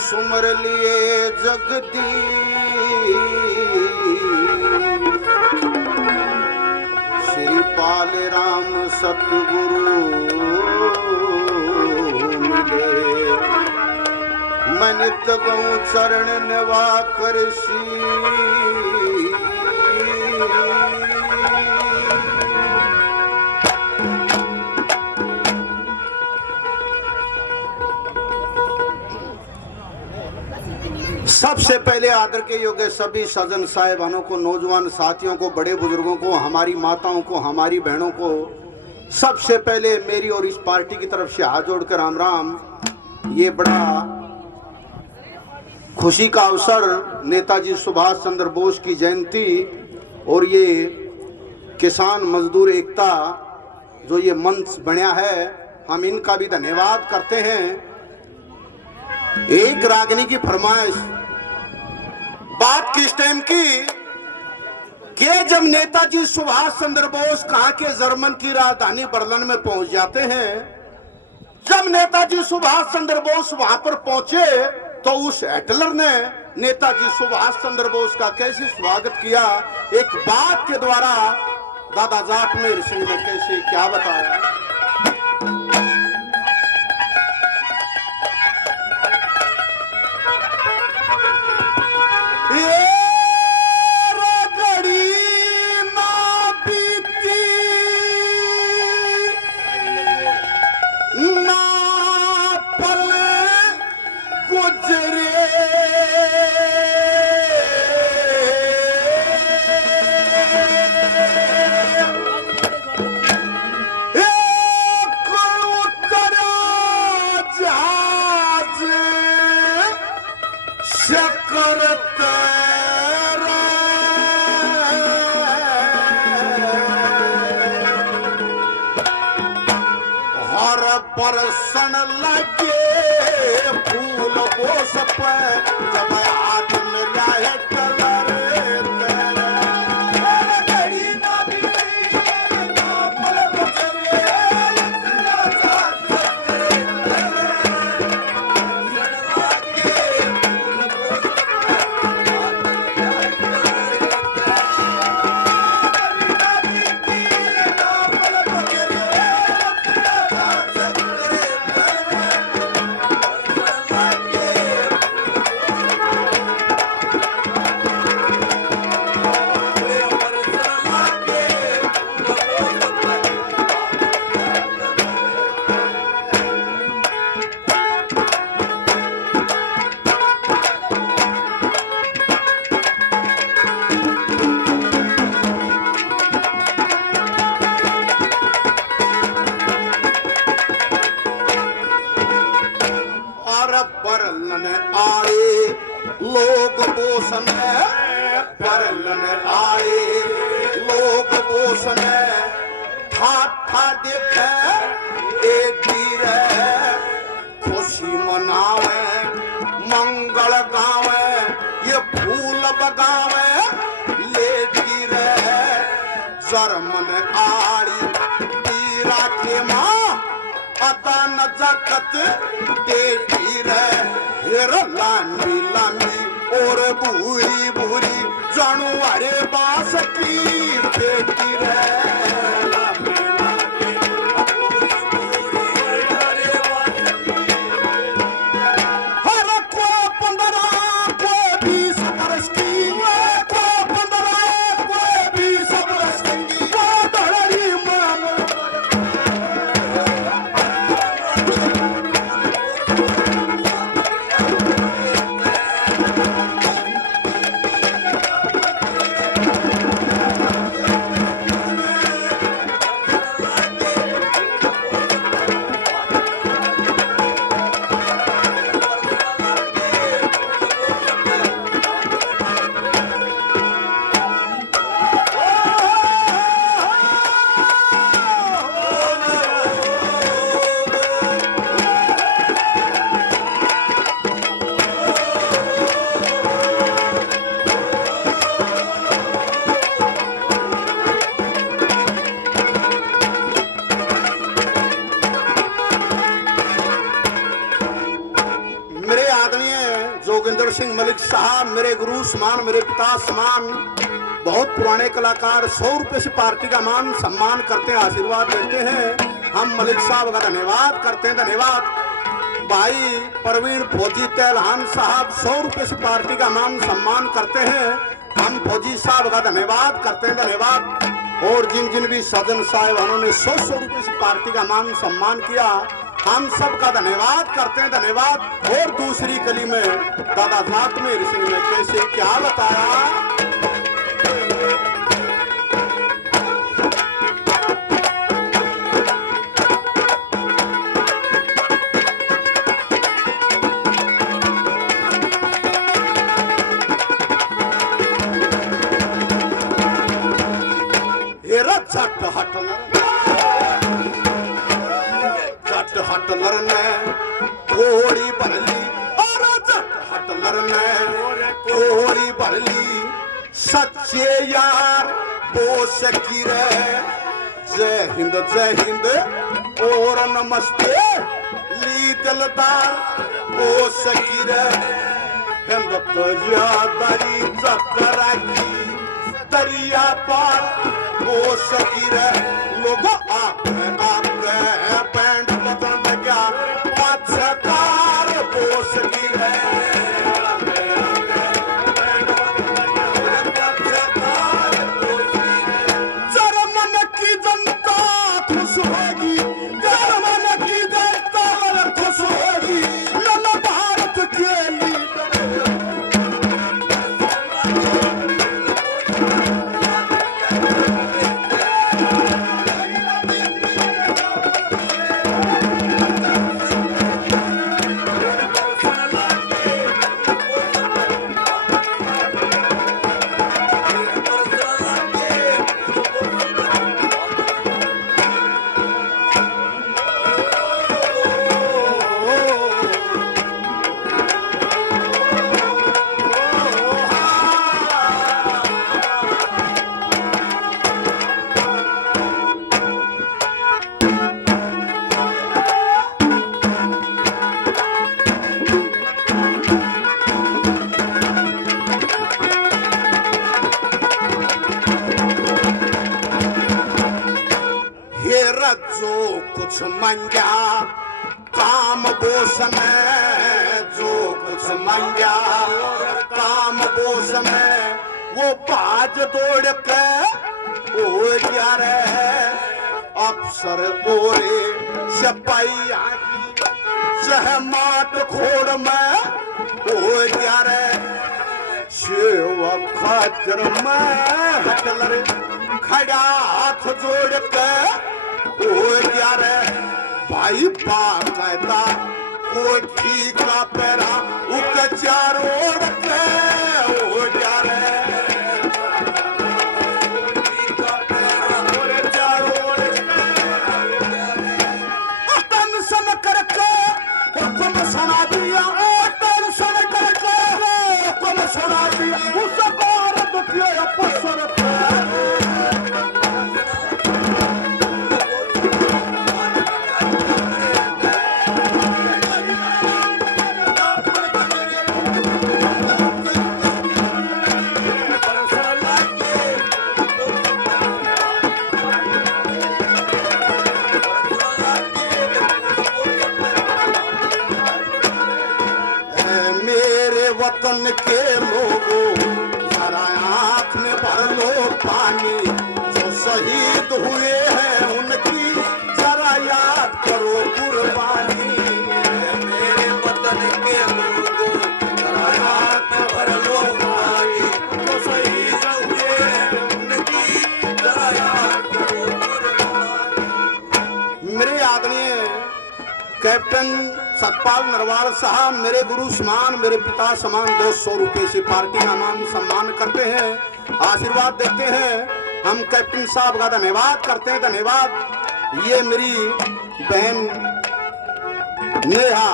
सुमर लिए जगदीश, श्री पाल राम सतगुरु मिले। मैं नित गऊं चरण निवा कर सबसे पहले आदर के योग्य सभी सजन साहिबानों को, नौजवान साथियों को, बड़े बुजुर्गों को, हमारी माताओं को, हमारी बहनों को सबसे पहले मेरी और इस पार्टी की तरफ से हाथ जोड़कर राम राम। ये बड़ा खुशी का अवसर, नेताजी सुभाष चंद्र बोस की जयंती और ये किसान मजदूर एकता जो ये मंच बना है, हम इनका भी धन्यवाद करते हैं। एक रागनी की फरमाइश बात किस टाइम की कि जब नेताजी सुभाष चंद्र बोस कहा के जर्मन की राजधानी बर्लिन में पहुंच जाते हैं। जब नेताजी सुभाष चंद्र बोस वहां पर पहुंचे तो उस हिटलर ने नेताजी सुभाष चंद्र बोस का कैसे स्वागत किया, एक बात के द्वारा दादा जाटमेर सिंह ने कैसे क्या बताया। बरसन लगे फूल बोस पे जब हाथ में लाए कलर लोग बोसने बरलन आए, लोग बोसने ठाठा देखे एडी रे खुशी मनावे, मंगल गावे, ये फूल बगावे लेडी रे जर्मन आड़ी तीरा के माँ अता न जगत देती रे लामी लामी और बुरी बुरी जानू अरे बास की बेटी रे लामी लामी हर को 15 को 20 बरस की, को 15 को 20 बरस की वो धड़ी मामू साहब मेरे गुरु समान, मेरे पिता समान, बहुत पुराने कलाकार 100 रुपए से पार्टी का मान सम्मान करते हैं, आशीर्वाद देते हैं। हम मलिक साहब का धन्यवाद करते हैं, धन्यवाद। भाई प्रवीण फौजी तेलहान साहब 100 रुपए से पार्टी का मान सम्मान करते हैं, हम फौजी साहब का धन्यवाद करते हैं, धन्यवाद। और जिन जिन भी सजन साहब उन्होंने 100 रुपए से पार्टी का मान सम्मान किया, हम सब का धन्यवाद करते हैं, धन्यवाद। और दूसरी कली में दादा जात मेहर सिंह ने कैसे क्या बताया, झट हटलर ने घोड़ी भर ली, और झट हटलर ने घोड़ी भर ली, सच्चे यार बोस की रे, जय हिंद और नमस्ते ली दिलदार बोस की रे, हिंद तो यादारी चक्रा की दरिया पार हो सकी रे, लोगों आपने पैंट बदल में क्या पक्षकार हो सकी रे, जर्मन की जनता खुश होगी, जर्मन की जनता खुश होगी, लल भारत के लीडर जो कुछ मंगा काम बोस में, जो कुछ मंगा काम बोस में, वो बाज दौड़ के ओ जा रहे अफसर ओरे सिपाहिया की सहमाट खोड़ में ओ जा रहे सेवा खातिर में, हटलर खड़ा हाथ जोड़ के रे भाई बाकायदा कोठी का पैरा उक चारों के हो जा रे, टेंशन करके हुक्म सुना दिया, टेंशन करके हुक्म सुना दिया, उस भारत के अफसर पे वतन के लोगों जरा आंख में भर लो पानी, जो शहीद हुए हैं उनकी जरा याद करो कुर्बानी, मेरे वतन के लोगों जरा आंख में भर लो पानी, जो शहीद हुए हैं उनकी जरा याद करो कुर्बानी। मेरे आदरणीय कैप्टन सतपाल नरवाल साहब मेरे गुरु समान, मेरे पिता समान 200 रुपए से पार्टी का मान सम्मान करते हैं, आशीर्वाद देते हैं। हम कैप्टन साहब का धन्यवाद करते हैं, धन्यवाद। ये मेरी बहन नेहा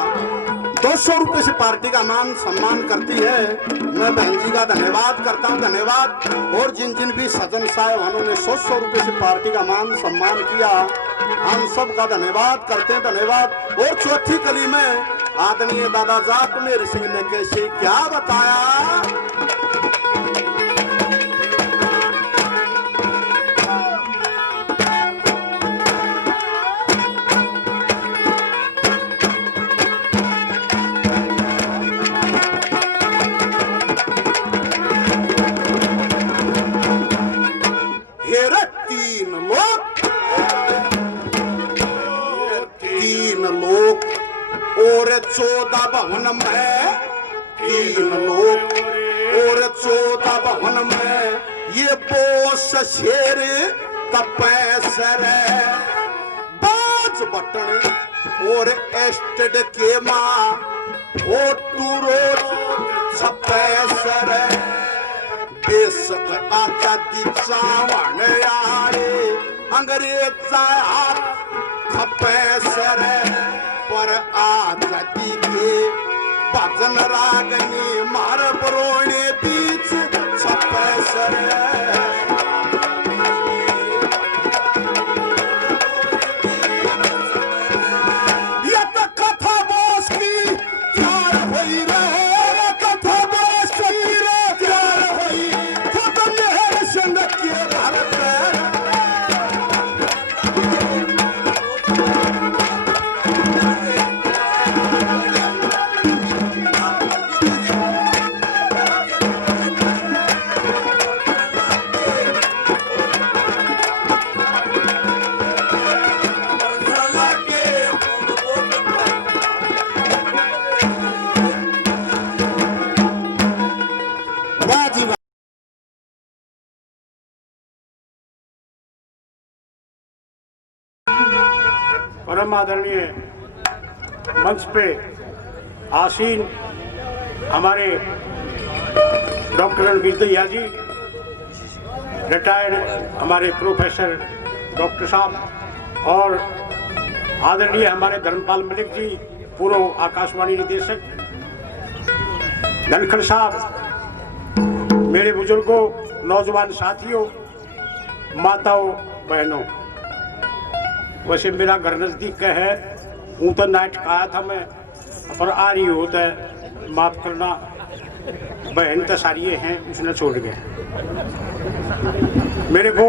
200 रुपए से पार्टी का मान सम्मान करती है, मैं बहन जी का धन्यवाद करता हूं, धन्यवाद। और जिन जिन भी सजन साहब उन्होंने 100 रुपए से पार्टी का मान सम्मान किया, हम सब का धन्यवाद करते हैं, धन्यवाद। और चौथी कली में आदरणीय दादा जात मेहर सिंह ने कैसे क्या बताया। ये रे तीन लोग और 14 भवन में, 3 लोग और 14 भवन में, ये बोस शेर तपैसर बाज बटन और एस्टेड के माँ फोटू रोज छपैसर बेशक आजादी चावण यारे अंग्रेज हाथ खपैसर पर आजादी के भजन रागनी मार बरोणे बीच छपैसर परम आदरणीय मंच पे आसीन हमारे डॉक्टर रणवीर दहिया जी, रिटायर्ड हमारे प्रोफेसर डॉक्टर साहब, और आदरणीय हमारे धर्मपाल मलिक जी, पूर्व आकाशवाणी निदेशक, धनखड़ साहब, मेरे बुजुर्गों, नौजवान साथियों, माताओं, बहनों। वैसे मेरा घर नज़दीक का है, हूँ तो नाइट आया था मैं, पर आ रही होता है, माफ़ करना, बहन तो सारी हैं, उसने छोड़ गए। मेरे को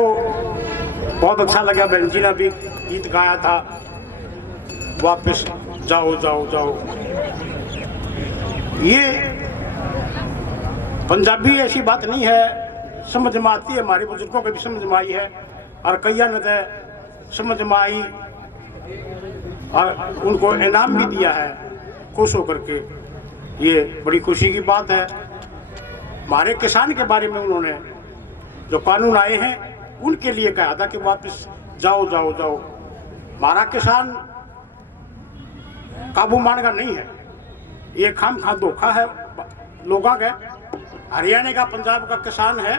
बहुत अच्छा लगा, बहन जी ने भी गीत गाया था, वापस जाओ जाओ जाओ। ये पंजाबी ऐसी बात नहीं है, समझ में आती है, हमारे बुजुर्गों को भी समझ में आई है, और कईया ने समझ में आई और उनको इनाम भी दिया है खुश होकर के। ये बड़ी खुशी की बात है। हमारे किसान के बारे में उन्होंने जो कानून आए हैं उनके लिए कहा था कि वापस जाओ जाओ जाओ। हमारा किसान काबू मानेगा नहीं है, ये खाम खा धोखा है लोगों का। हरियाणा का, पंजाब का किसान है,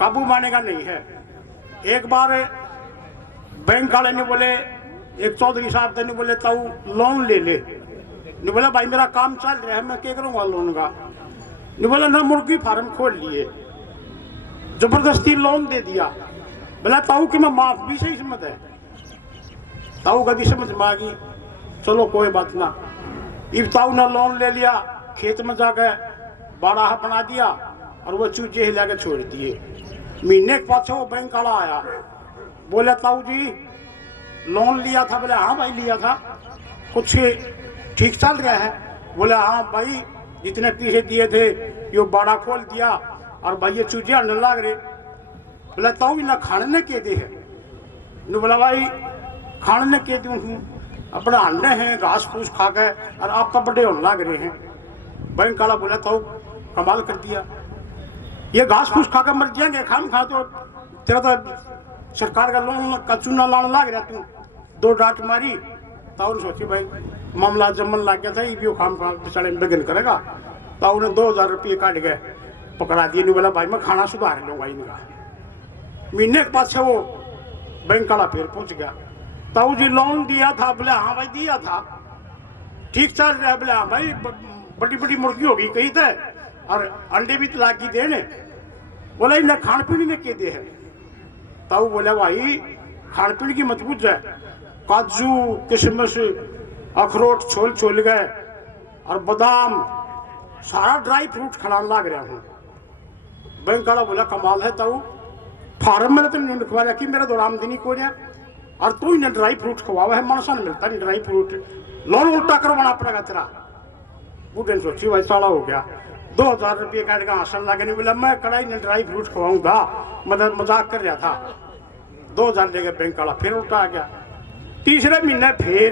काबू मानेगा नहीं है। एक बार बैंक वाले ने बोले, एक चौधरी साहब ने बोले ताऊ लोन ले ले। ने बोला भाई मेरा काम चल रहा है, मैं क्या करूँगा लोन का। ने बोला ना मुर्गी फार्म खोल लिए, जबरदस्ती लोन दे दिया। बोला ताऊ कि मैं माफ भी सही समझ है। ताऊ कभी समझ में आ गई, चलो कोई बात ना। इब ताऊ ने लोन ले लिया, खेत में जाकर बाड़ा बना दिया और वो चूजे हिला के छोड़ दिए। महीने के पाछे वो बैंक वाला आया, बोले ताऊ जी लोन लिया था। बोले हाँ भाई लिया था, कुछ ठीक चल रहा है। बोले हाँ भाई जितने पैसे दिए थे ये बाड़ा खोल दिया और भाई ये चूजे आने लग रहे। बोले ताऊ ना खाने के दे है। बोला भाई खाने के दूँ हूँ, अपना अंडे हैं घास फूस खा गए और आप तो बड़े होने लग रहे हैं। बैंक वाला बोला ताऊ कमाल कर दिया, ये घास फूस खा कर मर जाएंगे, खाम खा तो तेरा तो सरकार का लोन का चूना लाने लग रहा। तू 2 डांट मारी तो सोची भाई मामला जमन लग गया था, ये खाम खा बेचारे बेगन करेगा। तो उन्हें 2000 रुपये काट गए, पकड़ा दिए। नहीं बोला भाई मैं खाना सुधार लूँगा इनका। महीने के पास वो बैंक वाला फिर पहुँच गया, ताऊ जी लोन दिया था। बोले हाँ भाई दिया था, ठीक चल रहा है। बोले हाँ भाई बड़ी बड़ी मुर्गी होगी कही थे और अंडे भी तलाक की देने। बोला इन्हें खान पीने में के दे है। ताऊ बोले भाई खान पीने की मत पूछ जाए, काजू किशमिश अखरोट छोल छोल गए और बादाम सारा ड्राई फ्रूट खिलाने लग रहा हूँ। बैंक वाला बोला कमाल है ताऊ, फार्म में तो नहीं खवा कि मेरा तो आमदनी को रहा और तू इन्हें ड्राई फ्रूट खवावा है, मनसा नहीं मिलता नहीं ड्राई फ्रूट, लोन उल्टा करवाना पड़ेगा तेरा। बूढ़े ने सोची भाई साला हो गया, 2000 रुपये काट का हंसन लगे। नहीं बोला मैं कड़ाई ने ड्राई फ्रूट खवाऊंगा, मतलब मजाक कर रहा था। 2000 ले गया बैंक वाला, फिर उल्टा आ गया। तीसरे महीने फिर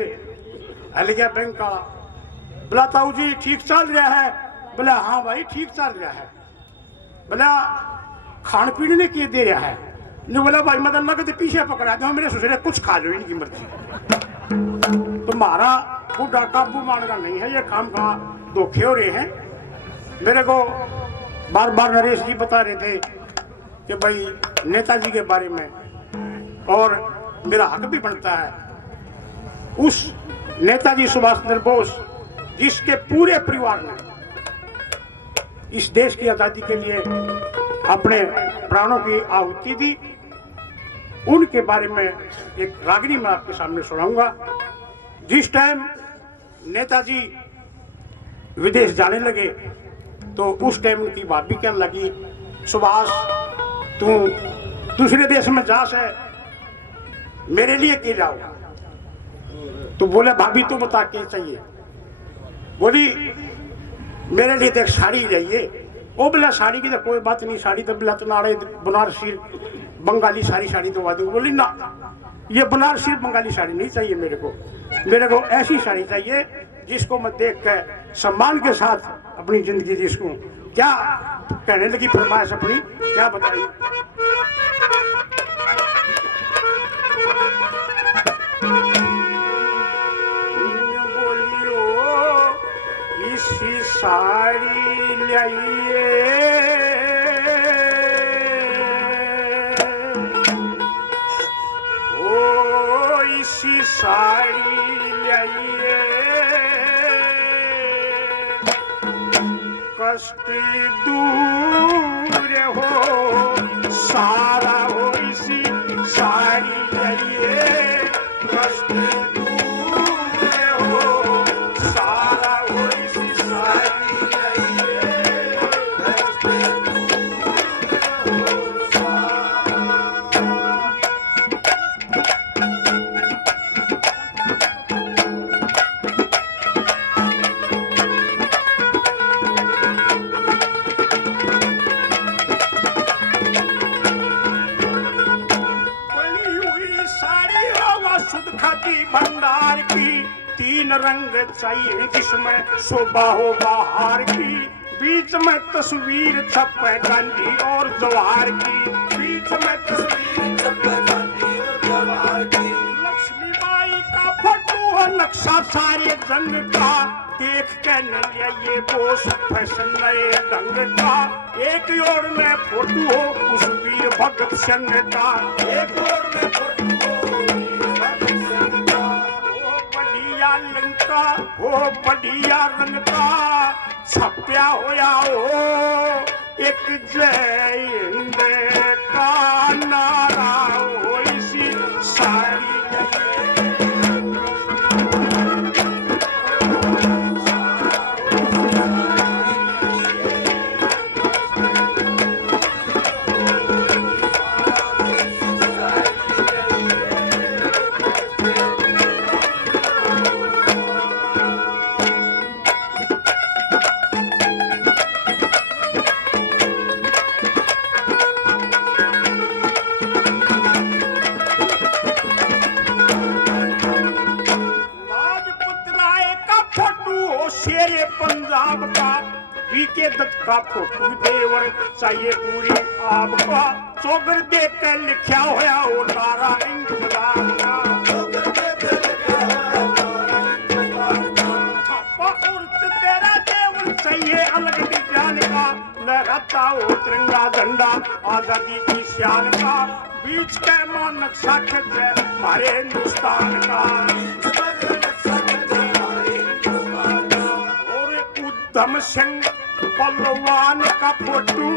हल गया बैंक वाला, बोला ताऊ जी ठीक चल रहा है? बोला हाँ भाई ठीक चल रहा है। बोला खान पीने ने किए दे रहा है? नहीं। बोला भाई मतलब नगद पीछे पकड़ा दो, मेरे ससुरे कुछ खा लो, इनकी मर्जी। तुम्हारा बुढ़ा काबू मानना नहीं है, ये काम का धोखे हो रहे हैं। मेरे को बार बार नरेश जी बता रहे थे कि भाई नेताजी के बारे में, और मेरा हक भी बनता है। उस नेताजी सुभाष चंद्र बोस जिसके पूरे परिवार ने इस देश की आजादी के लिए अपने प्राणों की आहुति दी, उनके बारे में एक रागनी मैं आपके सामने सुनाऊंगा। जिस टाइम नेताजी विदेश जाने लगे तो उस टाइम उनकी भाभी कहने लगी, सुभाष तू दूसरे देश में जा से मेरे लिए के जाओ। तो बोले भाभी तू बता के चाहिए? बोली मेरे लिए तो एक साड़ी चाहिए। वो बोला साड़ी की तो कोई बात नहीं, साड़ी तो बोला तुम्हारे बनारसी बंगाली साड़ी दवा दूंगी। बोली ना, ये बनारसी बंगाली साड़ी नहीं चाहिए मेरे को ऐसी साड़ी चाहिए जिसको मैं देख कर सम्मान के साथ अपनी जिंदगी जी सकूं। क्या कहने लगी फरमाइश अपनी, क्या बताइए? इसी साड़ी लाइए ओ, इसी साड़ी लाइए, कष्ट दूर हो सारा हो इसी साड़ी लाइए, कष्ट भंडार की, 3 रंग चाहिए जिसमें शोभा हो बाहर की, बीच में तस्वीर छपे गांधी और जवाहर की, बीच में तस्वीर छपे गांधी और जवाहर की, लक्ष्मीबाई का फोटो हो नक्शा सारे जंग का, देख के न ये बोस फैशन नए ढंग का, एक ओर में फोटो हो उस वीर भगत सिंह का, एक ओर में फोटो लंका हो बढ़िया रंग का, छप्या होया हो एक जय हिंद का नारा हो इसी साड़ी पंजाब का, बीके दत्त का फोटो देवर चाहिए पूरी आपका, चौगर देख के लिखा होया हो नारा इंकलाब का, छापा उर्स तेरा देवर चाहिए अलग डिजाइन का, लहराता हो तिरंगा झंडा आजादी की शान का, बीच के मां नक्शा खींचे हमारे हिंदुस्तान का, उद्धम सिंह पहलवान का फोटो,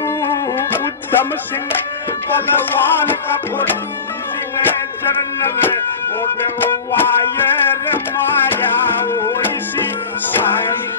उद्धम सिंह पहलवान का फोटो, जनरल वायर माया हो इसी साड़ी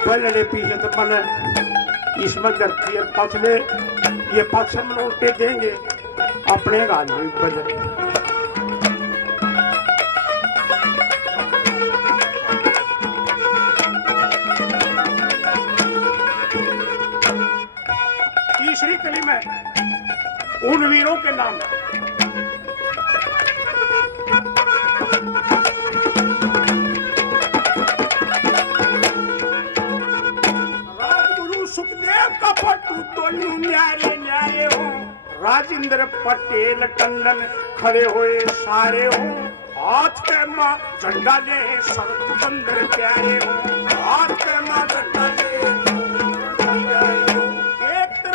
पहले पीछे तो पहले इसमें धरती और पछले ये पश्चिम लौटे देंगे अपने गाल में बजे। तीसरी कली में उन वीरों के नाम राजगुरु सुखदेव का पट्टू दोनों न्यारे न्यारे हो, राजेंद्र पटेल टंडन खड़े हुए सारे हो, हाथ पे माँ झंडा ले शरत बंदर प्यारे हो, हाथ पे माँ झंडा ले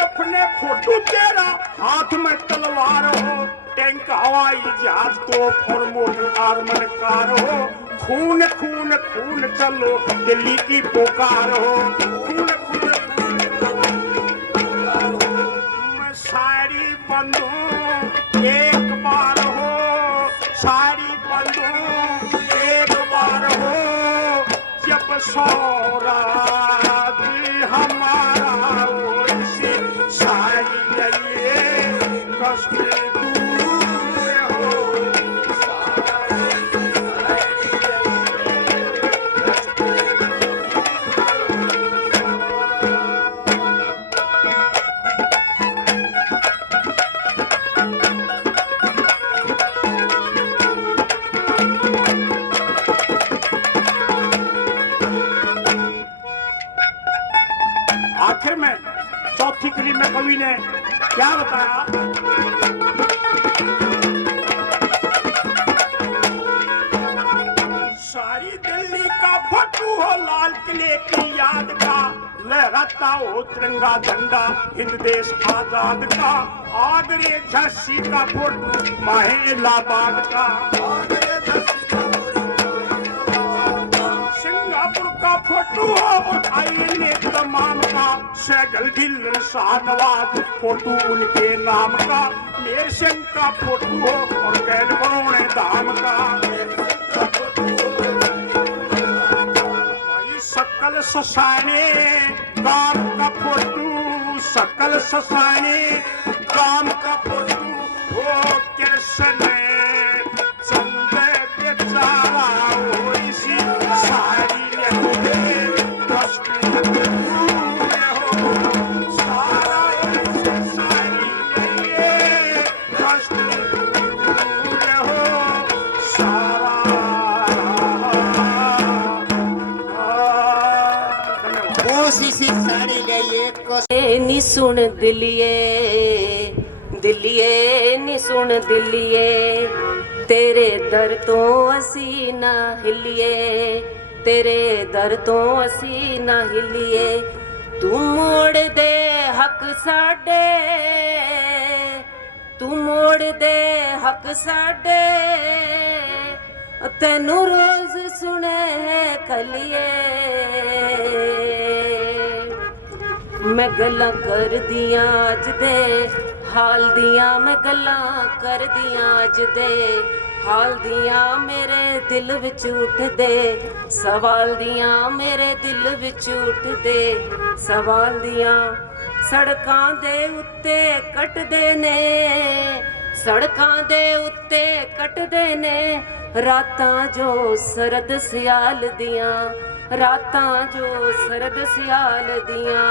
अपने फोटो तेरा हाथ में तलवार हो, टैंक हवाई जहाज तो फॉर्मूल आर्मन कार हो, खून खून खून चलो दिल्ली की पुकार हो, खून खून मैं सारी बंदूक एक बार हो, सारी बंदूक एक बार हो, जब सौराज हमारा हो सारी लइए कष्ट दूर हो, आखिर में चौथी कली में कवि ने क्या बताया? सारी दिल्ली का फोटो हो लाल किले की याद का, लहराता हो तिरंगा झंडा हिंद देश आजाद का, आगरे झांसी का फोटो माहे इलाहाबाद का, सिंगापुर का फोटो हो आईने तमाम का, सैगल ढिल्लन शाहनवाज फोटो उनके नाम का, मेरसन का फोटो हो और कैल बरोने धाम का, सकल ससाने काम का फोटो, सकल ससाने काम का फोटो हो, कृष्ण चंद बेचारा हो, इसी सारी नी सुन दिलिए दिलिए नी सुन दिलिए, तेरे दर तो असी ना हिलिए, तेरे दर तो असी ना हिलिए, तू मोड़ दे हक साडे, तू मोड़ दे हक साडे, तेनू रोज सुने कलिए, मैं गल्लां कर दियां अज दे हाल दियां, मैं गल्लां कर दियां अज दे हाल दियां, मेरे दिल विच उठदे सवाल दियां, मेरे दिल विच उठदे सवाल दियां, सड़कां दे उत्ते कटदे ने, सड़कां दे उत्ते कटदे ने, रातां जो सरद सियाल दियां, रातां जो सरद सियाल दियां,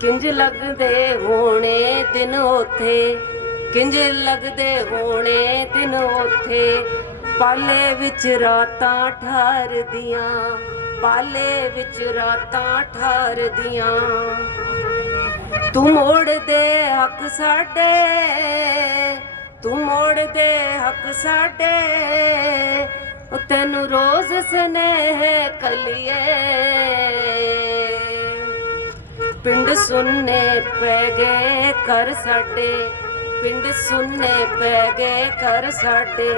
किंज लगदे होने दिन ओथे, किंज लगदे होने दिन ओथे, पाले विच रातां ठार दियां, पाले विच रातां ठार दियां, तू मोड़ दे हक साडे, तू मोड़ दे हक साडे, तेनू रोज स्नेह कलिए, पिंड सुनने पै गए कर साडे, पिंड सुनने पै गए कर साडे,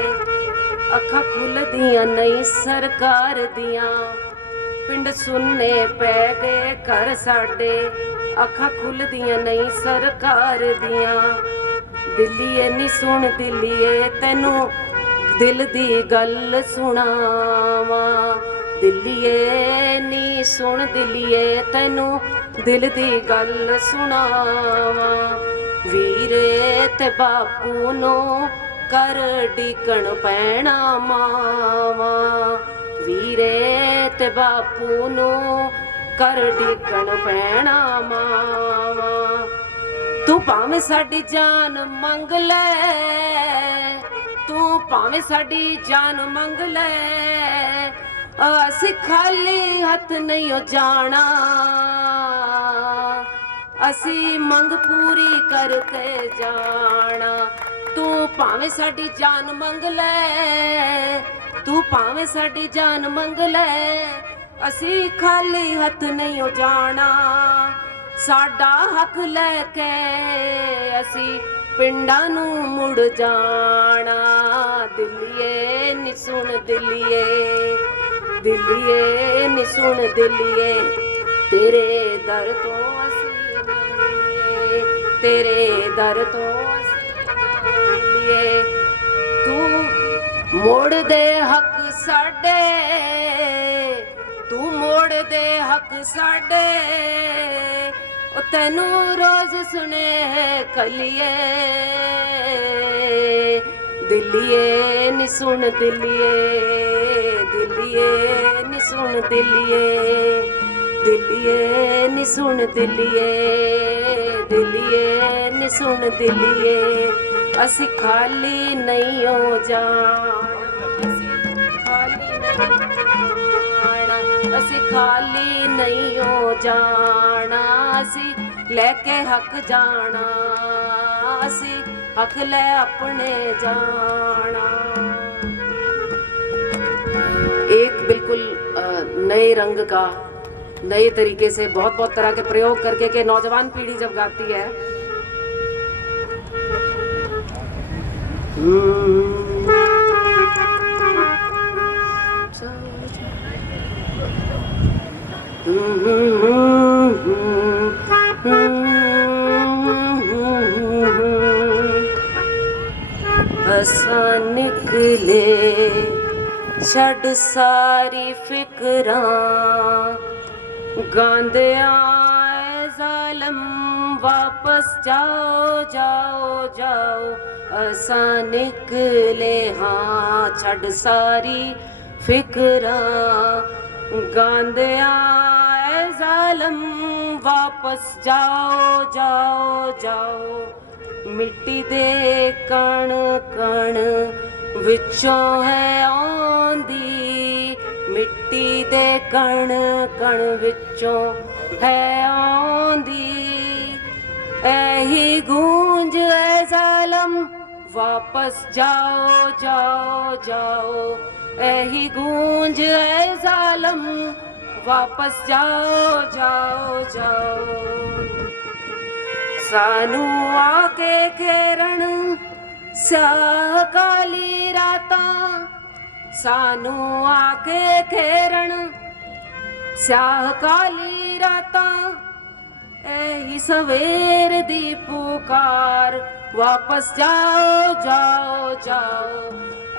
अखां खुलदियां नहीं सरकार दियां, पिंड सुनने पै गए कर साडे, अखां खुलदियां नहीं सरकार दियां, दिलिए नी सुन दिलिए तेनू दिल दी गल सुनावा, दिलिए नी सुन दिलिए तेनू दिल दी गल सुनावा वीरे ते बापू नो कर डिकण पैना मावा वीरे ते बापू नो कर डिकण पैना मावा तू भावें साडी जान मंग ले तू भावें साडी जान मंग ले असी खाली हथ नहीं जाना असी मंग पूरी करके जाना तू भावें साडी जान मंग ले तू भावें साडी जान मंग ले असी खाली हथ नहीं जाना साडा हक लेके असी पिंडां नू मुड़ जाना दिलिए नी सुन दिलिए दिलिए नी सुन दिलिए तेरे दर तो असी ना हिलिए तेरे दर तो असी ना हिलिए तू मोड़ दे हक साडे तू मोड़ दे हक साडे ओ तैनू रोज सुने कलिए दिलिए नी सुन दिलिए दिलिए नी सुन दिलिए दिलिए नी सुन दिलिए दिलिए नी सुन दिलिए असी खाली नहीं हो जाना असी खाली नहीं हो जाना असी लेके हक जाना असी हक ले अपने जाना। एक बिल्कुल नए रंग का नए तरीके से बहुत बहुत तरह के प्रयोग करके के नौजवान पीढ़ी जब गाती है असा निकले छड़ सारी फिक्रां गांदे आए जालम वापस जाओ जाओ जाओ असा निकले हाँ छड़ सारी फिक्रां गांदे आए जालम वापस जाओ जाओ जाओ मिट्टी दे कण कण विचों है आंदी मिट्टी दे कण कण विचों है आंदी ऐही गूंज है जालम वापस जाओ जाओ जाओ ऐही गूंज है जालम वापस जाओ जाओ जाओ सानू आके घेरण स्याह काली रातां सानू आके घेरण स्याह काली रातां ऐही सवेर दी पुकार वापस जाओ जाओ जाओ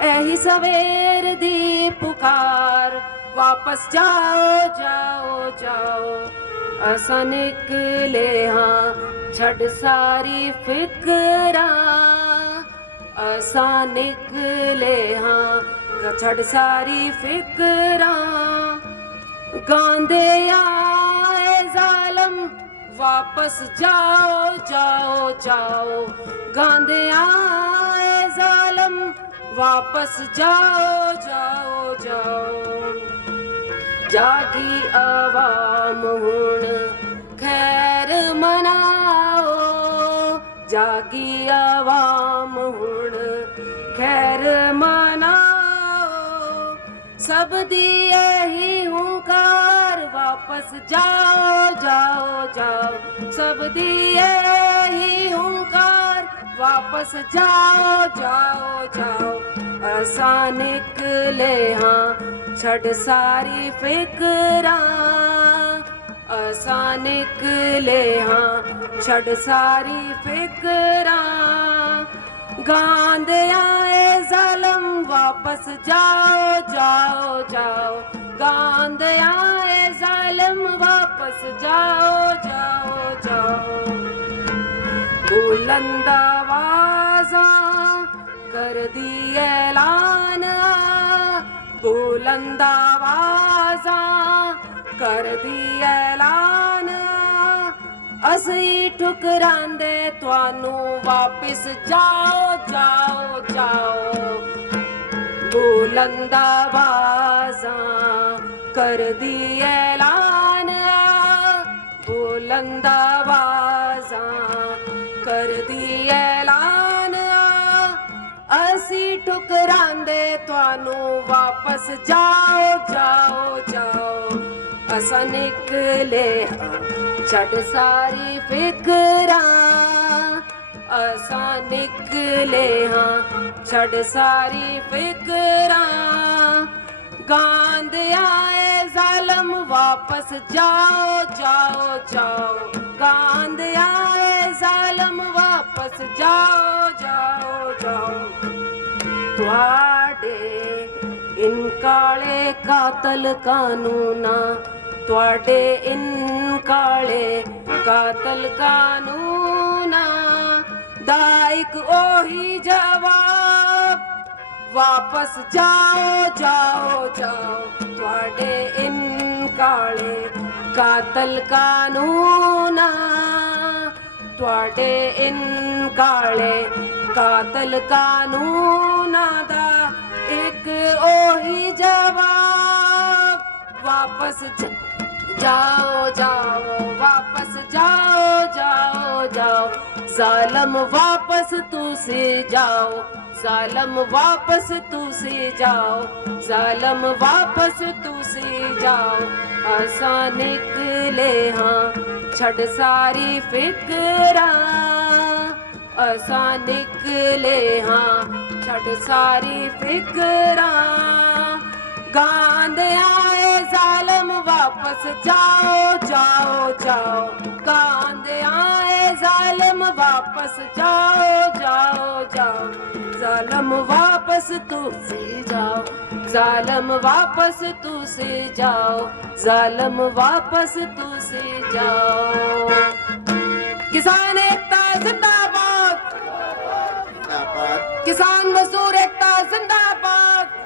ऐही सवेर दी पुकार वापस जाओ जाओ जाओ असा निकले हाँ छड़ सारी फिक्रां असा निकले हाँ छड़ सारी फिक्रां गांदे आए जालम वापस जाओ जाओ जाओ गांदे आए जालम वापस जाओ जाओ जाओ जागी आवाम हुण खैर मनाओ जागी आवाम हुण खैर मनाओ सब दी यही हुंकार वापस जाओ जाओ जाओ सब दी यही हुंकार वापस जाओ जाओ जाओ असा निकले हाँ छड़ सारी फिक्रां असा निकले हाँ छड़ सारी फिक्रां गांदे आए जालम वापस जाओ जाओ जाओ गांद आए जालिम वापस जाओ जाओ जाओ बुलंद आवाज़ा कर दी ऐलान बुलंद आवाज़ा कर दी ऐलान ਅਸੀਂ ਠੁਕਰਾਂਦੇ ਤੁਹਾਨੂੰ ਵਾਪਿਸ ਜਾਓ ਜਾਓ ਜਾਓ ਬੁਲੰਦ ਆਵਾਜ਼ਾਂ ਕਰਦੀ ਐਲਾਨ ਬੁਲੰਦ ਆਵਾਜ਼ਾਂ ਕਰਦੀ ਐਲਾਨ ਅਸੀਂ ਠੁਕਰਾਂਦੇ ਤੁਹਾਨੂੰ ਵਾਪਸ ਜਾਓ ਜਾਓ ਜਾਓ ਅਸਾਂ ਨਿਕਲੇ ਛੱਡ ਸਾਰੀ ਫਿਕਰਾਂ ਅਸਾਂ ਨਿਕਲੇ ਹਾਂ ਛੱਡ ਸਾਰੀ ਫਿਕਰਾਂ ਗਾਂਦ ਆਏ ਜ਼ਾਲਮ ਵਾਪਸ ਜਾਓ ਜਾਓ ਜਾਓ ਗਾਂਦ ਆਏ ਜ਼ਾਲਮ ਵਾਪਸ ਜਾਓ ਜਾਓ ਜਾਓ ਤੁਹਾਡੇ ਇਨ ਕਾਲੇ ਕਾਤਲ ਕਾਨੂੰਨਾਂ ਤੁਹਾਡੇ ਇਨ ਕਾਲੇ ਕਾਤਲ ਕਾਨੂੰਨਾਂ ਦਾ ਇੱਕ ਉਹੀ ਜਵਾਬ ਵਾਪਸ ਜਾਓ ਜਾਓ ਜਾਓ ਤੁਹਾਡੇ ਇਨ ਕਾਲੇ ਕਾਤਲ ਕਾਨੂੰਨਾਂ ਤੁਹਾਡੇ ਇਨ ਕਾਲੇ ਕਾਤਲ ਕਾਨੂੰਨਾਂ ਦਾ ਇੱਕ ਉਹੀ ਜਵਾਬ ਵਾਪਸ जाओ जाओ वापस जाओ जाओ जाओ जालम वापस तू से जाओ जालम वापस तू से जाओ जालम वापस तू से जाओ असा निकले हाँ छड़ सारी फिक्रां असा निकले हाँ छड़ सारी फिक्रां गांद आए जालिम वापस जाओ जाओ जाओ गांद आए जालिम वापस जाओ जाओ जाओ जालिम वापस तू से जाओ जालिम वापस तू से जाओ जालिम वापस तू से जाओ किसान एकता जिंदाबाद किसान मजदूर एकता जिंदाबाद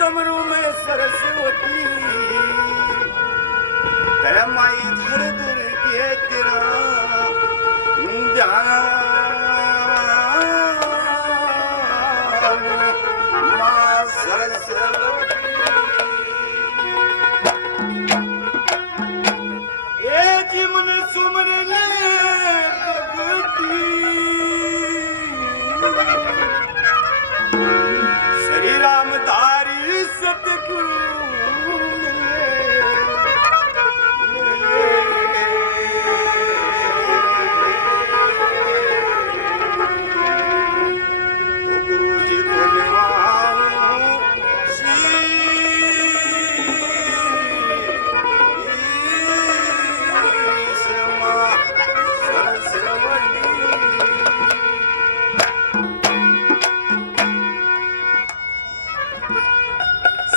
समरू में सरस्वती माई धर धर के तेरा ध्यान माँ सरस्वती ये जीवन सुमर ले श्री राम धारी सतगुरु गुरु जी को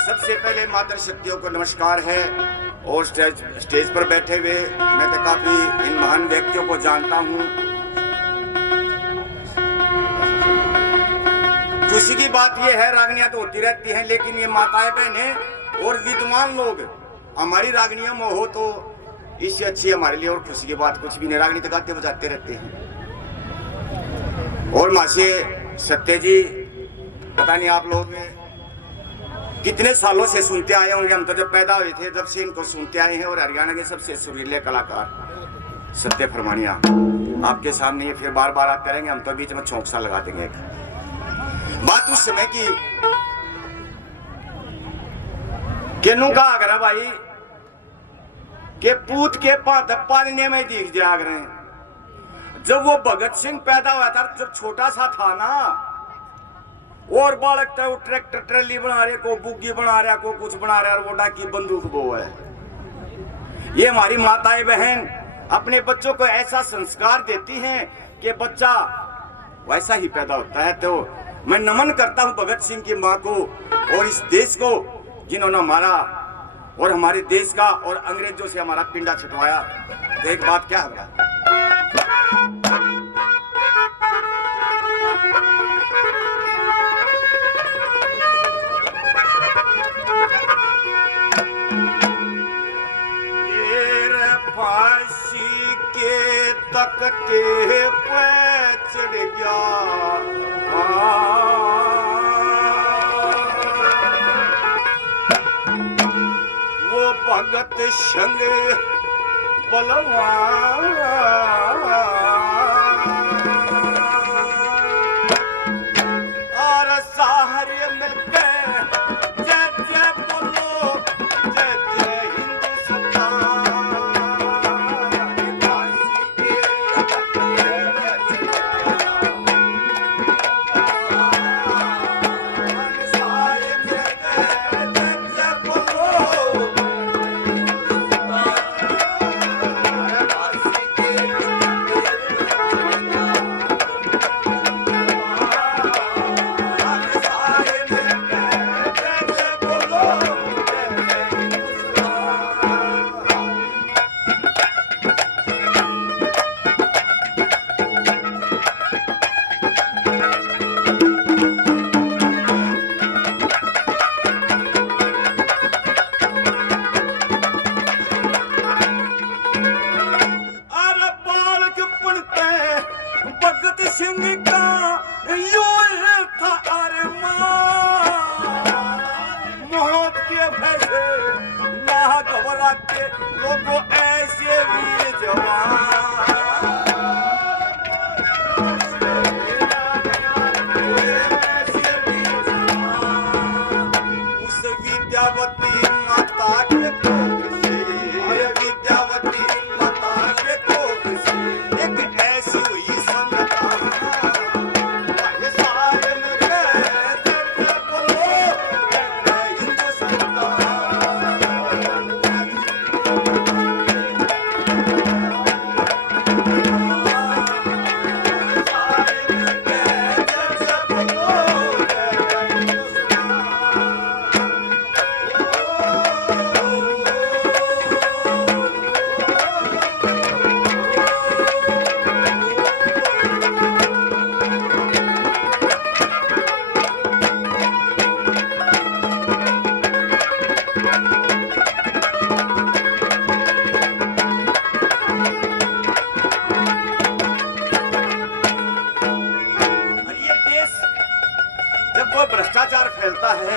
सबसे पहले माता शक्तियों को नमस्कार है और स्टेज पर बैठे हुए मैं तो काफी इन महान व्यक्तियों को जानता हूँ। बात ये है, रागनियां तो होती रहती हैं, लेकिन ये माताएं बहनें और विद्वान लोग हमारी रागनियां में हो तो इससे अच्छी हमारे लिए और खुशी की बात कुछ भी नहीं। रागनी तो गाते बजाते रहते हैं। और मासी सत्य जी, पता नहीं आप लोग कितने सालों से सुनते आए होंगे, हम तो जब पैदा हुए थे तब से इनको सुनते आए हैं। और हरियाणा के सबसे सुरीले कलाकार सत्य फरमानिया आपके सामने ये फिर बार बार आप करेंगे, हम तो बीच में चौंक सा लगा देंगे। बात उस समय की केनू का आगरा भाई के पूत के पालने में दीख जाग रहे हैं। जब वो भगत सिंह पैदा हुआ था, जब छोटा सा था ना, और बालक था, वो ट्रैक्टर ट्रैली बना रहे, को बुग्गी बना रहा, को कुछ बना रहा, और वो डाकी बंदूक वो है। ये हमारी माताएं बहन अपने बच्चों को ऐसा संस्कार देती हैं कि बच्चा वैसा ही पैदा होता है। तो मैं नमन करता हूं भगत सिंह की मां को और इस देश को, जिन्होंने हमारा और हमारे देश का और अंग्रेजों से हमारा पिंडा छुटवाया। तो एक बात क्या है, फांसी के तख्ते पे चढ़ गया, वो भगत सिंह बलवान, और सारे मिलके जय जय बोलो, जय जय हिंदुस्तान। लोगों ऐसे वीर जवान, उस विद्यावती माता के कोख से, विद्यावती माता के कोख से एक ऐसी हुई संतान। सारे में बोलो हिंदुस्तान। भ्रष्टाचार फैलता है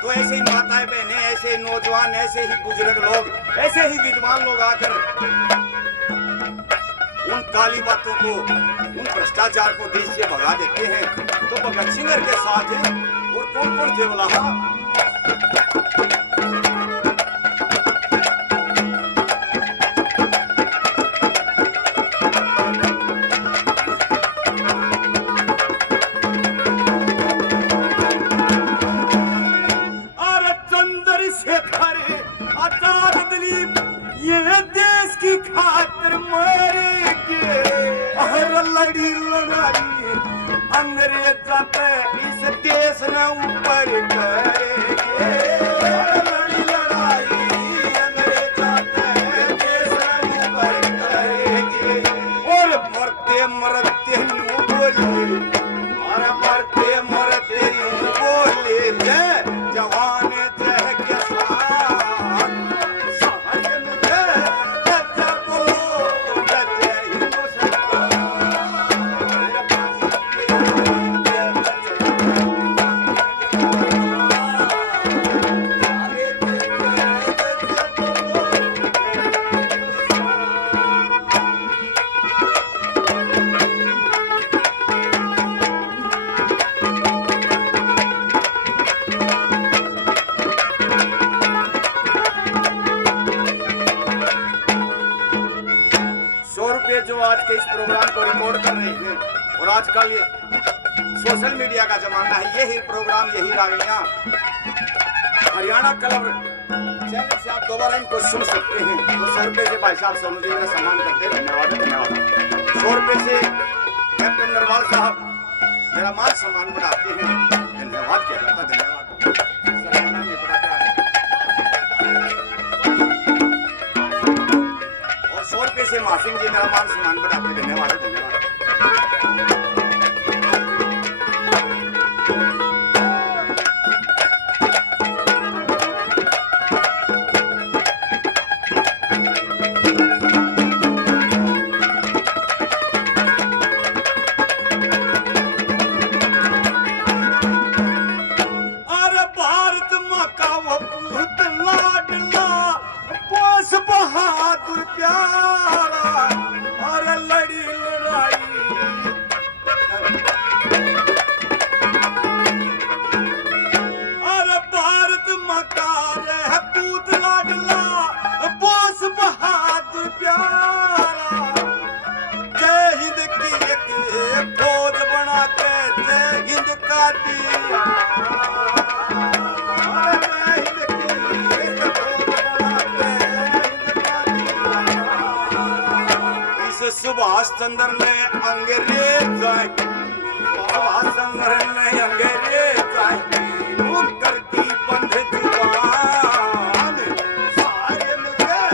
तो ऐसे ही माताएं बहनें, ऐसे ही नौजवान, ऐसे ही बुजुर्ग लोग, ऐसे ही विद्वान लोग आकर उन काली बातों को, उन भ्रष्टाचार को देश से भगा देते हैं। तो भगत सिंह के साथ है और कौन कौन थे बोला, लड़ी लड़ाई अंग्रेज जाते इस देश ने ऊपर करेंगे। लड़ी लड़ाई अंग्रेज जाते देश ने ऊपर करेंगे। और मरते मरते न्यू बोले, और मरते मरते आज के इस प्रोग्राम को रिकॉर्ड कर रहे हैं। और आजकल ये सोशल मीडिया का जमाना है, यही प्रोग्राम, यही रागनियां हरियाणा क्लब चैनल से आप दोबारा इनको सुन सकते हैं। तो 100 रुपये से भाई साहब सोनू जी मेरा सम्मान करते हैं। धन्यवाद धन्यवाद। 100 रुपये से कैप्टन नरवाल साहब मेरा मान सम्मान बढ़ाते हैं। धन्यवाद क्या करता, धन्यवाद। सलाना नहीं बढ़ाता है। और 100 रुपये से मासिंग जी मेरा मान सम्मान बढ़ाते हैं। धन्यवाद धन्यवाद। बहादुर प्यारा और लड़ी लड़ाई, और भारत मकार है पूत लाडला बोस बहादुर प्यारा। जय हिंद की एक फौज बना के जय हिंद का दिया, सुभाष चंद्र ने अंग्रेज जाए, सुभाष चंद्र ने अंग्रेज जाए, वो करती बंद जुबान सारे मिलके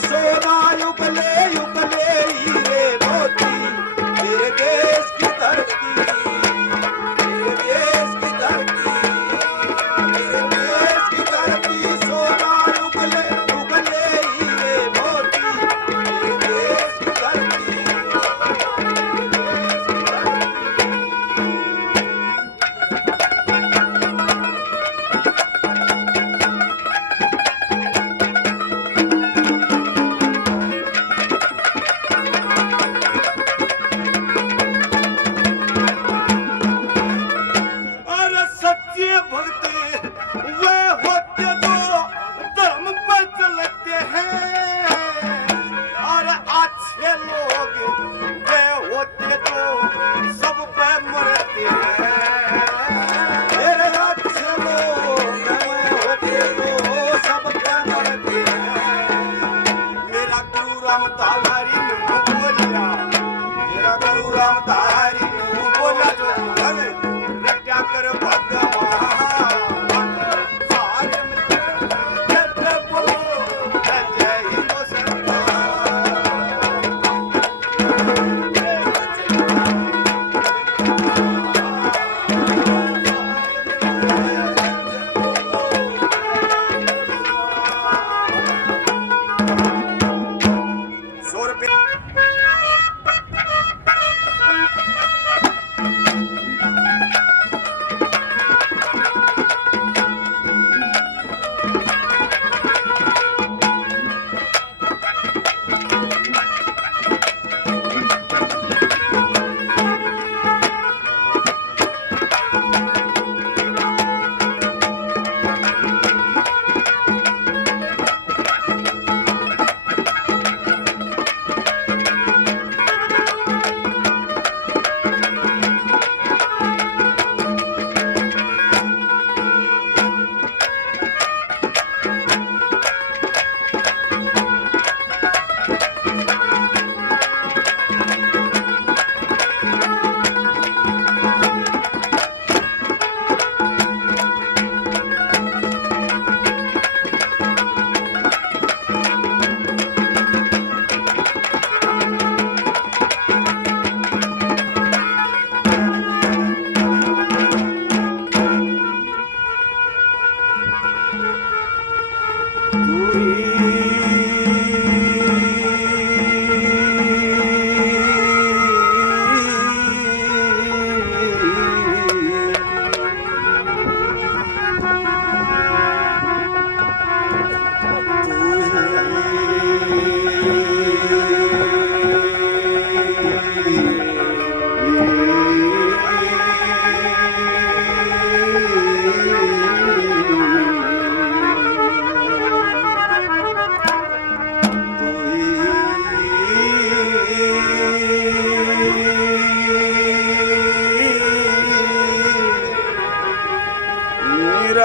सोना युगले युगले हीरे मोती, मेरे देश की धरती, मेरे देश की धरती, मेरे देश की धरती। सोना युगले युगले हीरे मोती, मेरे देश की धरती, मेरे देश की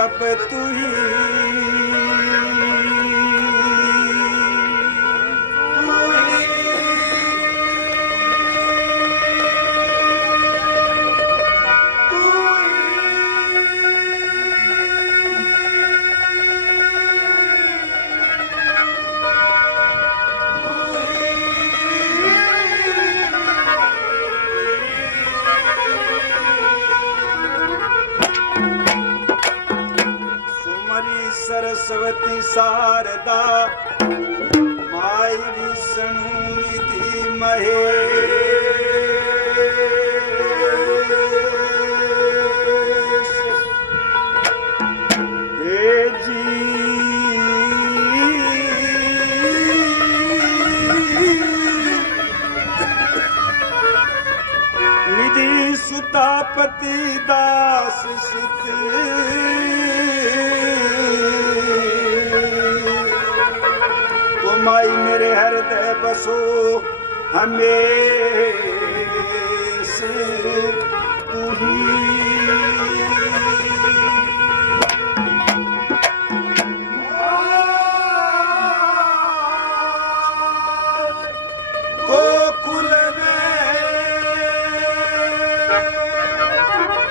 सब तू ही सरस्वती शारदा माई विष्णु विधि महेश हे जी निधि सुतापति दास सुत माई मेरे हृदय बसो हमेशा तू ही गोकुल में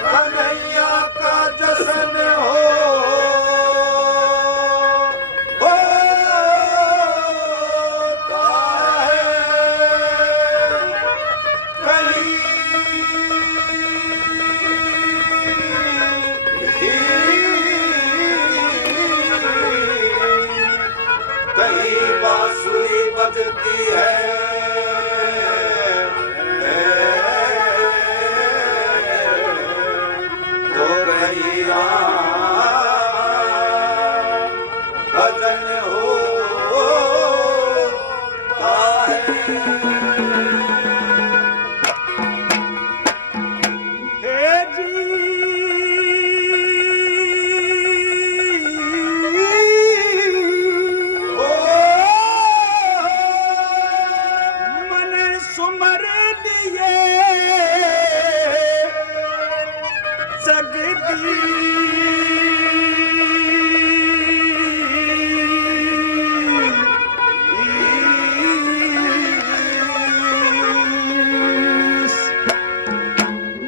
कन्हैया का जश्न हो बजती है तो रैया भजन होता है हे जी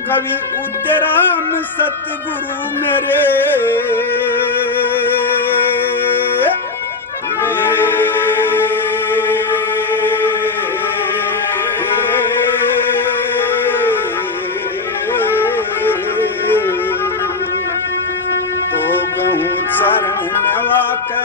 कवि उद्यराम सतगुरु मेरे तो गहूँ चरण नवा के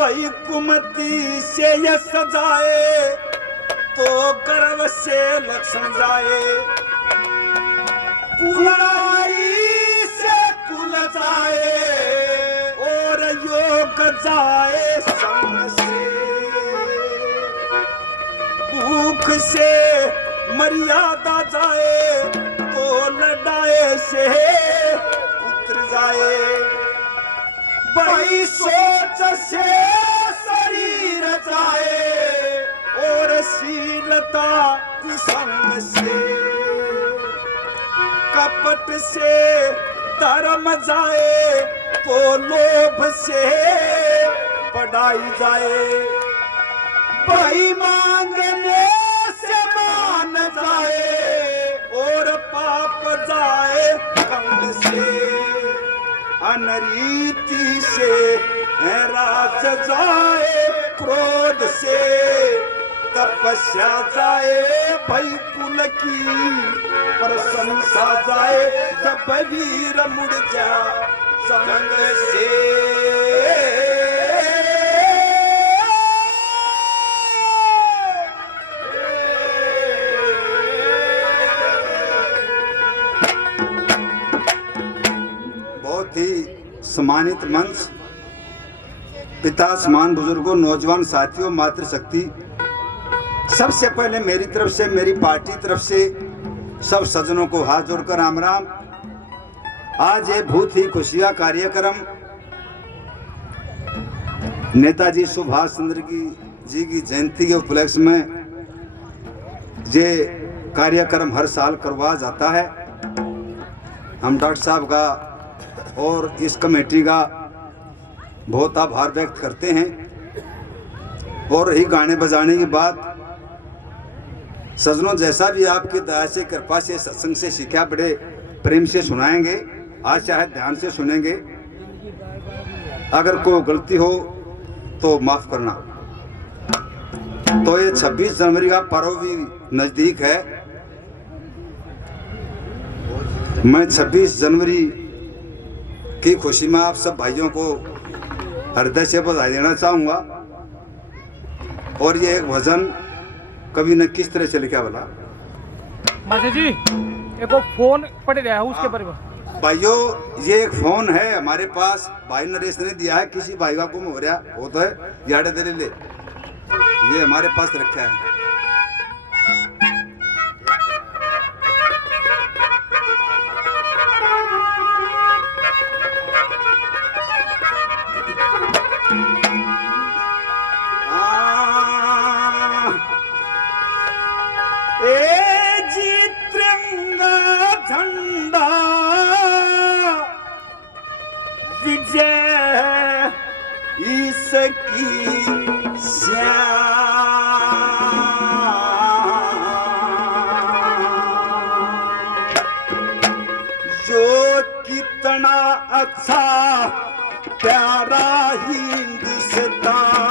भाई कुमती से यह सजाए तो गर्व से लक्षण जाए कुलाई से कुल जाए और योग जाए संग से भूख से मर्यादा जाए तो लड़ाए से उतर जाए भाई सोच से शरीर जाए और शीलता कुसंग से कपट से धर्म जाए तो लोभ से बढ़ाई जाए भाई मांगने से मान जाए और पाप जाए कंग से अनरीति से राज जाए क्रोध से तपस्या जाए भई कुल की प्रशंसा जाए जब वीर मुड़ जा संग से बहुत ही सम्मानित मंच, पिता समान बुजुर्गों, नौजवान साथियों, मातृशक्ति, सबसे पहले मेरी तरफ से, मेरी पार्टी तरफ से सब सज्जनों को हाथ जोड़कर राम राम। आज ये बहुत ही खुशी का कार्यक्रम नेताजी सुभाष चंद्र जी की जयंती के उपलक्ष्य में ये कार्यक्रम हर साल करवाया जाता है। हम डॉक्टर साहब का और इस कमेटी का बहुत आभार व्यक्त करते हैं। और रही गाने बजाने की बात, सजनों जैसा भी आपकी दया से कृपा से सत्संग से सीखा बड़े प्रेम से सुनाएंगे, आज चाहे ध्यान से सुनेंगे। अगर कोई गलती हो तो माफ करना। तो ये 26 जनवरी का पर्व भी नजदीक है। मैं 26 जनवरी की खुशी में आप सब भाइयों को हृदय से बधाई देना चाहूंगा। और ये एक भजन कवि ने किस तरह से लिखा बोला, मास्टर जी एक फोन पड़ रहा है उसके बारे में। भाइयों ये एक फोन है हमारे पास, भाई नरेश ने दिया है, किसी भाई का गुम हो रहा हो तो है याडे तेरे ले, ये हमारे पास रखा है। झंडा विजय इसकी जो कितना अच्छा प्यारा हिंदुस्तान,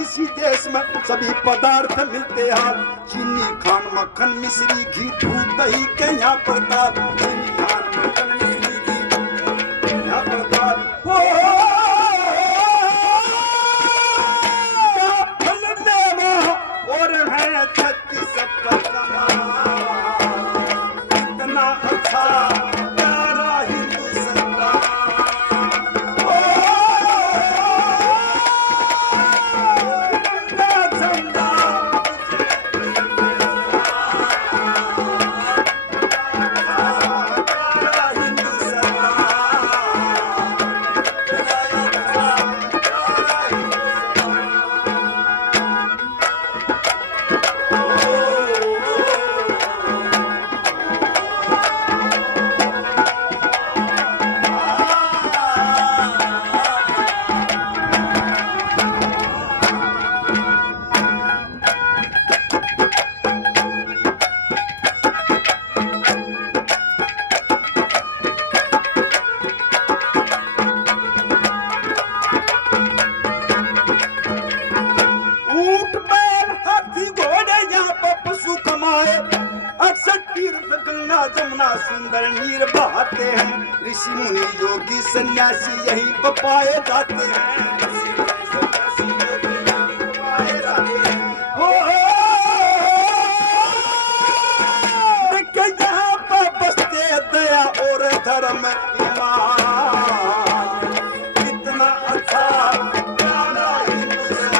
इसी देश में सभी पदार्थ मिलते हैं। चीनी खान मक्खन मिश्री घी दूध दही के यहाँ प्रताप, चीनी खान मक्खन मिश्री घी यहाँ प्रताप। फल मेवा और है 36 इतना अच्छा प्यारा हिंदुस्तान। जमुना सुंदर नीर बहाते हैं, ऋषि मुनि योगी सन्यासी यहीं पर पाए जाते हैं। यहाँ पर बसते दया और धर्म ईमान, कितना अच्छा प्यारा हिंदुस्तान।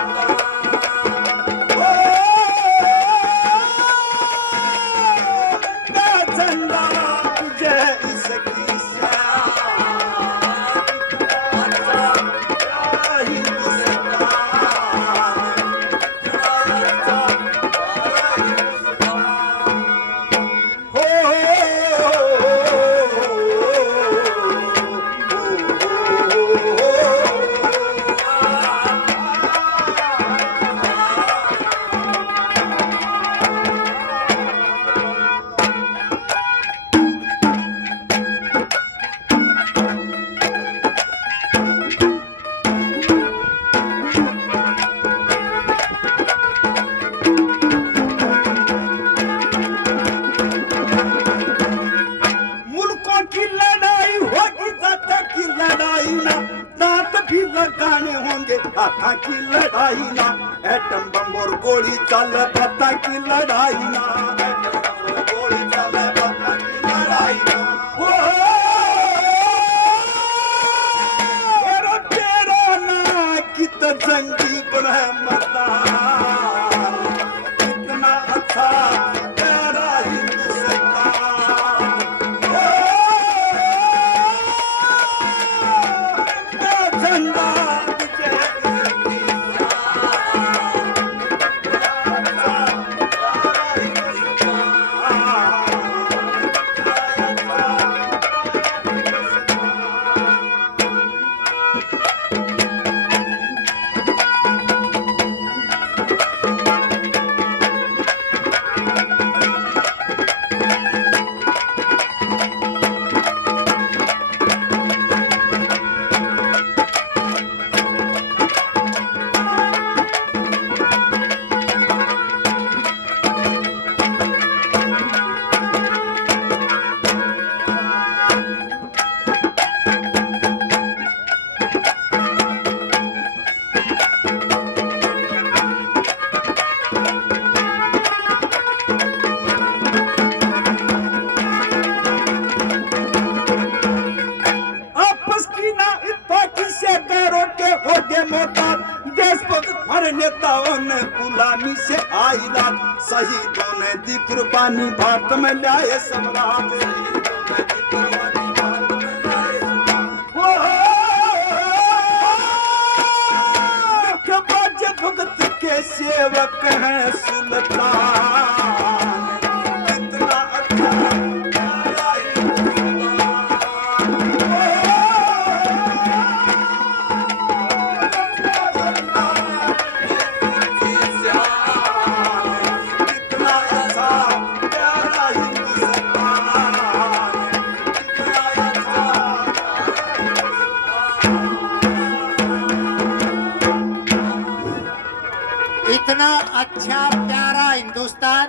की लड़ाई ना, एटम बम और गोली चले पता की लड़ाई ना, एटम बम और गोली चले पता की लड़ाई ना। तेरा ना कित जंगी बने मता, कितना अच्छा तेरा हिंदुस्तान। झंडा नेताओं ने गुलामी से आई रात, शहीदों ने दी कुर्बानी भारत में लाए सम्राट। भगत के सेवक हैं सुल्तान, कितना अच्छा इतना अच्छा प्यारा हिंदुस्तान,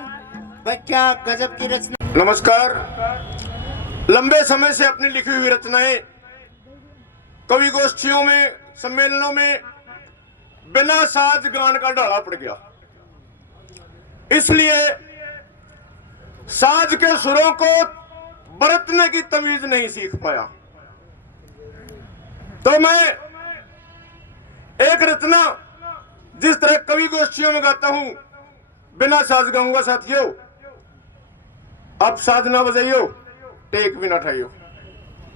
क्या गजब की रचना। नमस्कार। लंबे समय से अपनी लिखी हुई रचनाएं कवि गोष्ठियों में, सम्मेलनों में बिना साज गान का ढाला पड़ गया, इसलिए साज के सुरों को बरतने की तमीज नहीं सीख पाया। तो मैं एक रचना जिस तरह कवि गोष्ठियों में गाता हूं बिना साज गाऊंगा। साथियों, आप साज ना बजाइयो, टेक भी ना उठाइयो।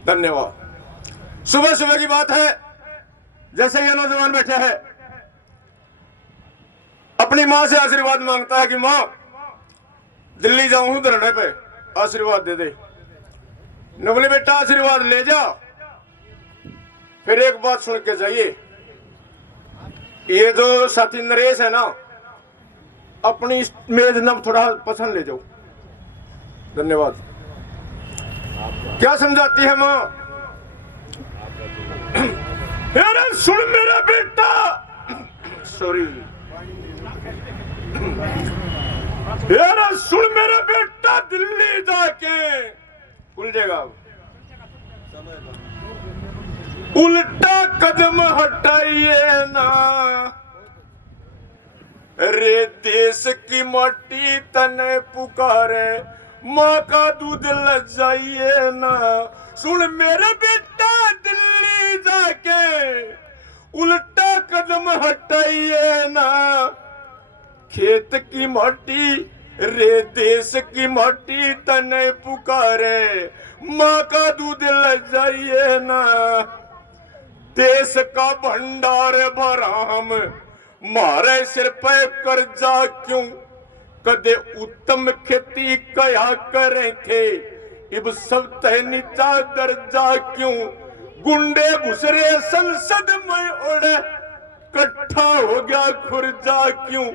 धन्यवाद। सुबह सुबह की बात है, जैसे ये नौजवान बैठा है, अपनी मां से आशीर्वाद मांगता है कि मां दिल्ली जाऊं हूं धरने पे, आशीर्वाद दे दे। न बोले बेटा आशीर्वाद ले जा, फिर एक बात सुन के जाइए। ये जो साथी नरेश है ना, अपनी मेज नब थोड़ा पसंद ले जाओ। धन्यवाद। क्या समझाती है मां? अरे सुन मेरा बेटा, सॉरी, अरे सुन मेरा बेटा, दिल्ली जाके भूल जाएगा, उल्टा कदम हटाइए ना, रे देश की माटी तने पुकारे, माँ का दूध लग जाइए ना। सुन मेरे बेटा, दिल्ली जाके उल्टा कदम हटाइए ना, खेत की माटी रे देश की माटी तने पुकारे, माँ का दूध लग जाइए ना। देश का भंडार भरा हम, मारे सिर पे कर्जा क्यों, कदे उत्तम खेती कया करे थे, इब सब तय नीचा दर्जा क्यों, गुंडे घुसरे संसद में उड़े, कट्ठा हो गया खुर्जा क्यों,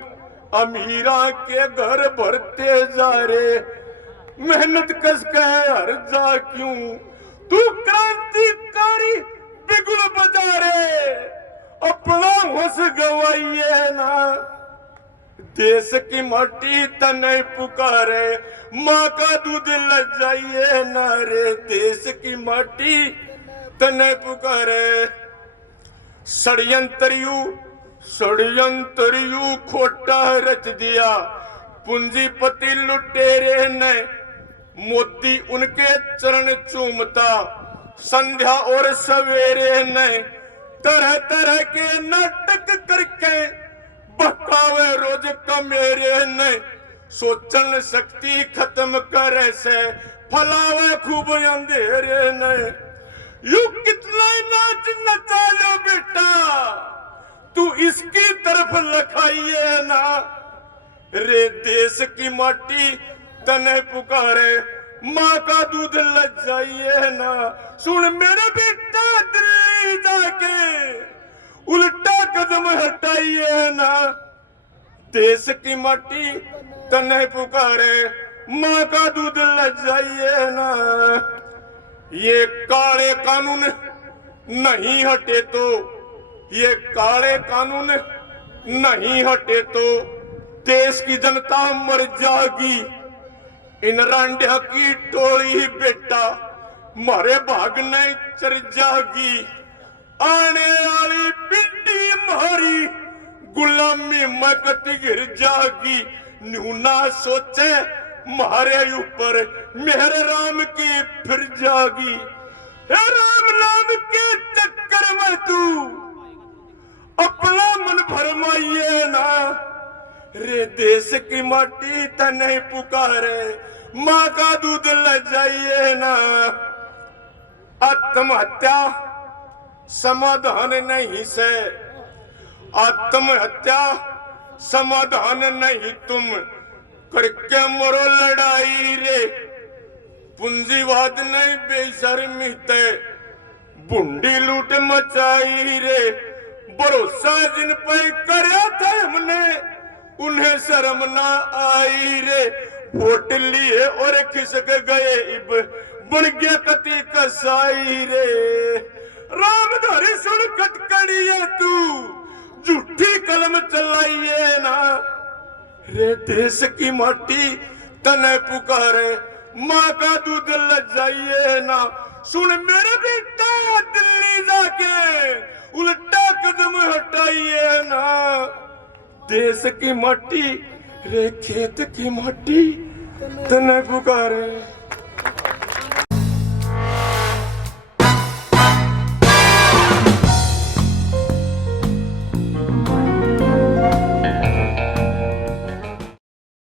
अमीरा के घर भरते जा रे, मेहनत कस के हर जा क्यों, तू क्रांतिकारी बिगुल बजा रे, अपना होश गवाइए ना। देश की माटी तने पुकारे, माँ का दूध लग जाइए ना रे, देश की माटी तने पुकारे। षड्यंत्रियु षड्यंत्र यू खोटा रच दिया पूंजीपति लुटेरे ने, मोदी उनके चरण चूमता संध्या और सवेरे ने, तरह तरह के नाटक करके बहकावे रोज कमेरे ने, सोचन शक्ति खत्म करे से फलावे खूब अंधेरे ने। यू कितना नाच नचा लो बेटा, तू इसकी तरफ लखाइए ना, रे देश की माटी तने पुकारे, माँ का दूध लग जाइए ना। सुन मेरे बेटा दिल्ली जाके उल्टा कदम हटाइए ना, देश की माटी तने पुकारे, माँ का दूध लग जाइए ना। ये काले कानून नहीं हटे तो, ये काले कानून नहीं हटे तो देश की जनता मर जाएगी। इन रांडिया की टोली बेटा मारे भाग नहीं चर जाएगी, आने वाली पिंडी मारी गुलामी मकती गिर जाएगी। न्यूना सोचे मारे ऊपर मेरे राम की फिर जागी, राम नाम के चक्कर में तू अपना मन भरमाइए ना, रे देश की माटी तने पुकारे, माँ का दूध ले जाइए ना। आत्महत्या समाधान नहीं से, आत्महत्या समाधान नहीं, तुम करके मरो लड़ाई रे। पूंजीवाद नहीं बेशर्मी ते बुंडी लूट मचाई रे। भरोसा जिन पे करया था हमने उन्हें शर्म ना आई रे। वोट लिए और खिसक गए इब बन गया कति कसाई रे। रामधारी सुन कटकड़िए तू झूठी कलम चलाइए ना, रे देश की माटी तने पुकारे, माँ का दूध लग जाइए ना। सुन मेरे बेटा दिल्ली जाके उल्टा कदम हटाइए ना, देश की माटी रे खेत की माटी तने पुकारे।